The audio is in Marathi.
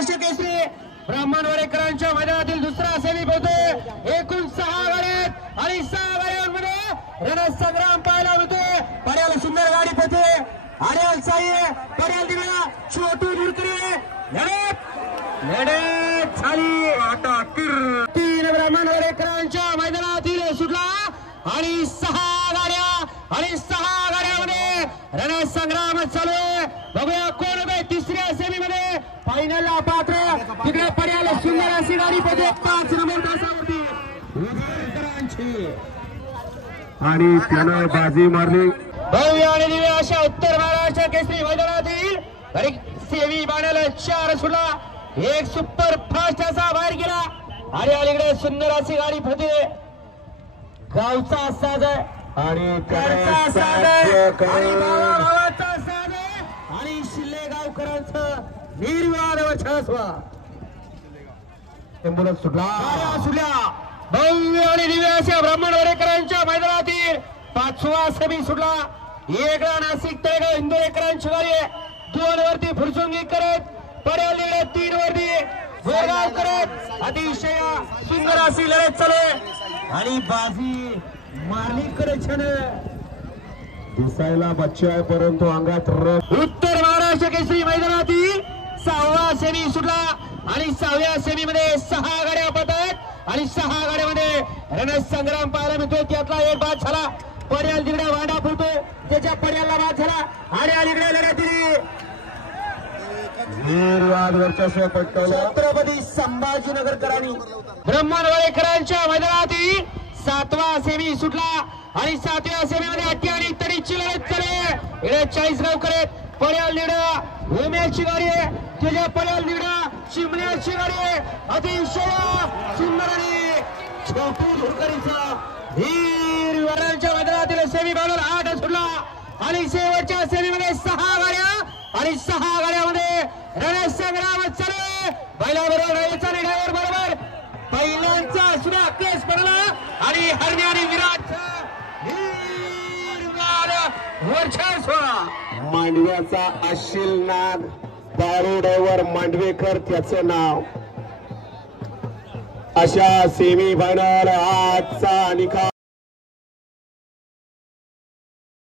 महाराष्ट्र केसरी ब्राह्मणवाडेकरांच्या मैदानातील दुसरा सेमी पोहतोय। एकूण 6 गाड्यात आणि 6 गाड्यांमध्ये रणसंग्राम पाहायला मिळतोय। पर्याला सुंदर गाडी पोहते आर्यल साई पर्याल दिला छोटू दुरकरी लढत झाली। आता 3 ब्राह्मणवाडेकरांच्या मैदानातील सुटला आणि 6 गाड्यामध्ये रणसंग्राम चालू आहे। बघूया कोण होते तिसऱ्या सेमी मध्ये फायनलला पात्र। तिकडे पर्याला सुंदर अशी गाडी पोहते 5 नंबर तासावरती आणि त्यानं बाजी मारली। भव्य आणि दिव्य अशा उत्तर महाराष्ट्र केसरी मैदानातील सेमी बाणाला 4 सुटला। एक सुपर फास्ट असा बाहेर गेला आणि अलीकडे सुंदर अशी गाडी पोहते। गावचा साज आहे आणि घरचा साज आहे आणि भावाचा साज आहे आणि शिल्लेगावकरांचं निर्वाण वर्चस्व सुटला। भव्य आणि दिव्य अशा ब्राह्मणवाडेकरांच्या मैदानातील 5वा सेमी सुटला। एकला नाशिक तळेगाव इंदोरेकरांची गाडी 2 वरती फुरसुंगी करत पर्याल 3 वरती गोरगाव करत अतिशय सुंदर अशी लढत चालू आणि बाजी मारली करेक्षण दिसायला बच्चे आहे परंतु अंगात उत्तर महाराष्ट्र केसरी मैदानातील 6वा सेमी सुटला आणि 6व्या सेमी मध्ये 6 गाड्या पडतात आणि 6 गाड्यामध्ये रणसंग्राम पाहायला मिळतो। त्यातला एक बाद झाला पर्याल तिकडे वाडा फुटतो त्याच्या पर्याला बाद झाला आणि अलीकडे लढतीने वर्चस्व पटकावलं छत्रपती संभाजीनगरकरांनी। ब्राह्मणवाडेकरांच्या मैदानातील 7वा सेमी सुटला आणि 7व्या सेमी मध्ये 88 तडीची लढत चालू। इकडे 40 गावकर पर्याल निडा उमेशची गाडी आहे त्याच्या पर्याल निडा चिमण्याची गाडी आहे अतिशय सुंदर आणि छोटू धुरकरीचा धीर वरांच्या मैदानातील सेमी फायनल 8 सुटला आणि शेवटच्या सेमी मध्ये 6 गाड्या आणि 6 गाड्यामध्ये रणसंग्राम चालू। बैलाबरोबर राहायचा ड्रायव्हर बरोबर पहिल्यांचा सुद्धा केस पडला आणि हरणे आणि विराट मांडव्याचा अशील नाग दारुड्यावर मांडवेकर त्याचं नाव। अशा सेमी फायनल आजचा निकाल।